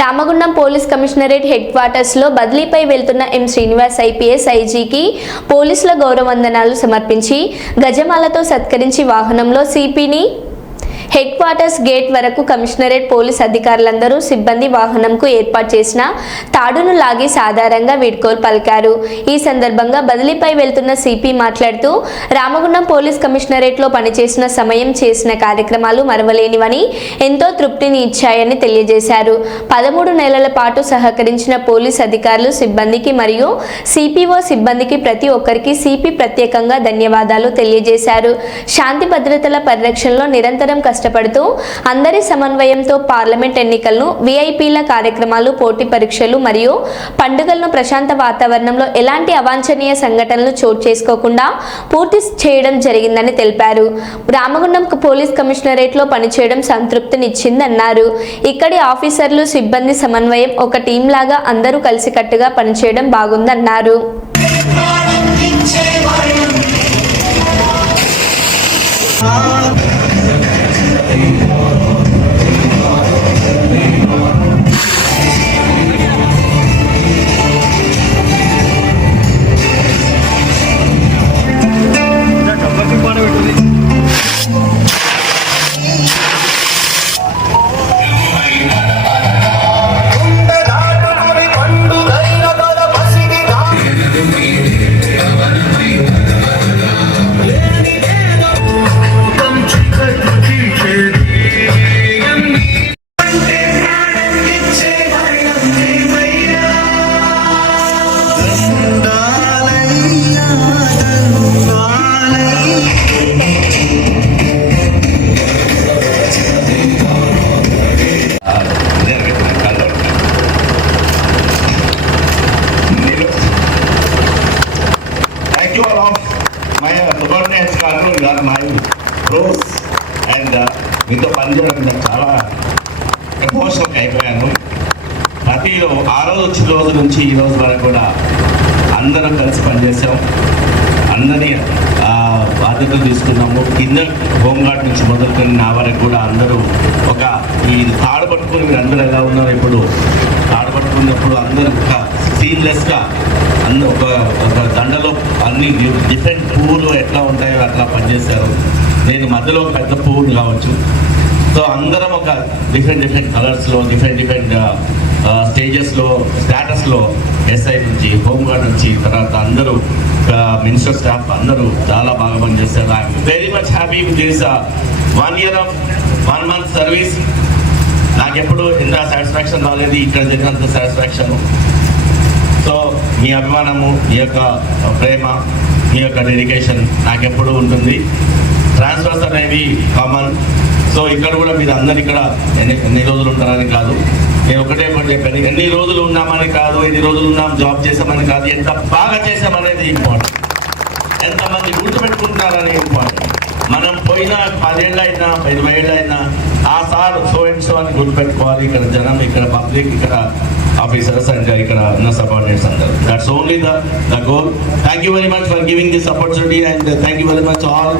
Ramagundam police commissionerate head quarters లో బదిలీపై వెళ్తున్న ఎం Srinivas IPS ఐజీకి పోలీసుల గౌరవవందనాలు సమర్పించి గజమాలతో సత్కరించి వాహనంలో సిపిని హెడ్ క్వార్టర్స్ గేట్ వరకు కమిషనరేట్ పోలీస్ అధికారులందరూ సిబ్బంది వాహనంకు ఏర్పాటు చేసిన తాడును లాగి సాధారణంగా వీడ్కోలు పలికారు. ఈ సందర్భంగా బదిలీపై వెళ్తున్న సిపి మాట్లాడుతూ రామగుండం పోలీస్ కమిషనరేట్లో పనిచేసిన సమయం చేసిన కార్యక్రమాలు మరవలేనివని ఎంతో తృప్తిని ఇచ్చాయని తెలియజేశారు. 13 నెలల పాటు సహకరించిన పోలీస్ అధికారులు సిబ్బందికి మరియు సిపిఓ సిబ్బందికి ప్రతి ఒక్కరికి సిపి ప్రత్యేకంగా ధన్యవాదాలు తెలియజేశారు. శాంతి భద్రతల పరిరక్షణలో నిరంతరం కష్టపడుతూ అందరి సమన్వయంతో పార్లమెంట్ ఎన్నికలను, విఐపీల కార్యక్రమాలు, పోటీ పరీక్షలు మరియు పండుగలను ప్రశాంత వాతావరణంలో ఎలాంటి అవాంఛనీయ సంఘటనలు చోటు చేసుకోకుండా పూర్తి చేయడం జరిగిందని తెలిపారు. రామగుండం పోలీస్ కమిషనరేట్లో పనిచేయడం సంతృప్తినిచ్చిందన్నారు. ఇక్కడి ఆఫీసర్లు, సిబ్బంది సమన్వయం ఒక టీం లాగా అందరూ కలిసికట్టుగా పనిచేయడం బాగుందన్నారు. My subordinates are my pros and మీతో పనిచేయడం చాలా ఎమోషనల్గా అయిపోయాను. ఆ రోజు వచ్చిన రోజు నుంచి ఈ రోజు వరకు కూడా అందరం కలిసి పనిచేసాం. అందరినీ బాధ్యతలు తీసుకున్నాము. కింద హోంగార్డ్ నుంచి మొదలుకొని నా వరకు కూడా అందరూ ఒక ఈ తాడు పట్టుకుని మీరు అందరూ ఎలా ఉన్నారు, ఇప్పుడు తాడు పట్టుకున్నప్పుడు అందరూ ఒక సీన్లెస్గా ఒక దండలో అన్ని డిఫరెంట్ పువ్వులు ఎట్లా ఉంటాయో అట్లా పనిచేశారు. నేను మధ్యలో ఒక పెద్ద పువ్వులు కావచ్చు. సో అందరం ఒక డిఫరెంట్ కలర్స్లో డిఫరెంట్ స్టేజెస్లో స్టేటస్లో ఎస్ఐ నుంచి, హోంగార్డ్ నుంచి, తర్వాత అందరూ మినిస్టర్ స్టాఫ్ అందరూ చాలా బాగా పనిచేస్తారు. I'm very much happy with this 1 year of 1 month service. నాకు ఎప్పుడు ఎంత సాటిస్ఫాక్షన్ రాలేదు, ఇక్కడ జరిగినంత సాటిస్ఫాక్షన్. సో మీ అభిమానము, మీ యొక్క ప్రేమ, మీ యొక్క డెడికేషన్ నాకెప్పుడు ఉంటుంది. ట్రాన్స్ఫర్స్ అనేవి కామన్. సో ఇక్కడ కూడా మీరు అందరు ఇక్కడ ఎన్ని రోజులు ఉంటారని కాదు, నేను ఒకటే చెప్పాను. ఎన్ని రోజులు ఉన్నామని కాదు, ఎన్ని రోజులు ఉన్నాం జాబ్ చేసామని కాదు, ఎంత బాగా చేసామనేది ఇంపార్టెంట్. ఎంతమంది గుర్తుపెట్టుకుంటున్నారని ఇంపార్టెంట్. మనం పోయిన 10 ఏళ్ళు అయినా 20 ఏళ్ళు అయినా ఆ సార్ సో అండ్ సో అని గుర్తుపెట్టుకోవాలి. ఇక్కడ జనం, ఇక్కడ పబ్లిక్, ఇక్కడ ఆఫీసర్స్ అండ్ ఇక్కడ ఉన్న సబార్డినేట్స్ అందరూ. That's only the goal. Thank you very much for giving this opportunity and thank you very much all.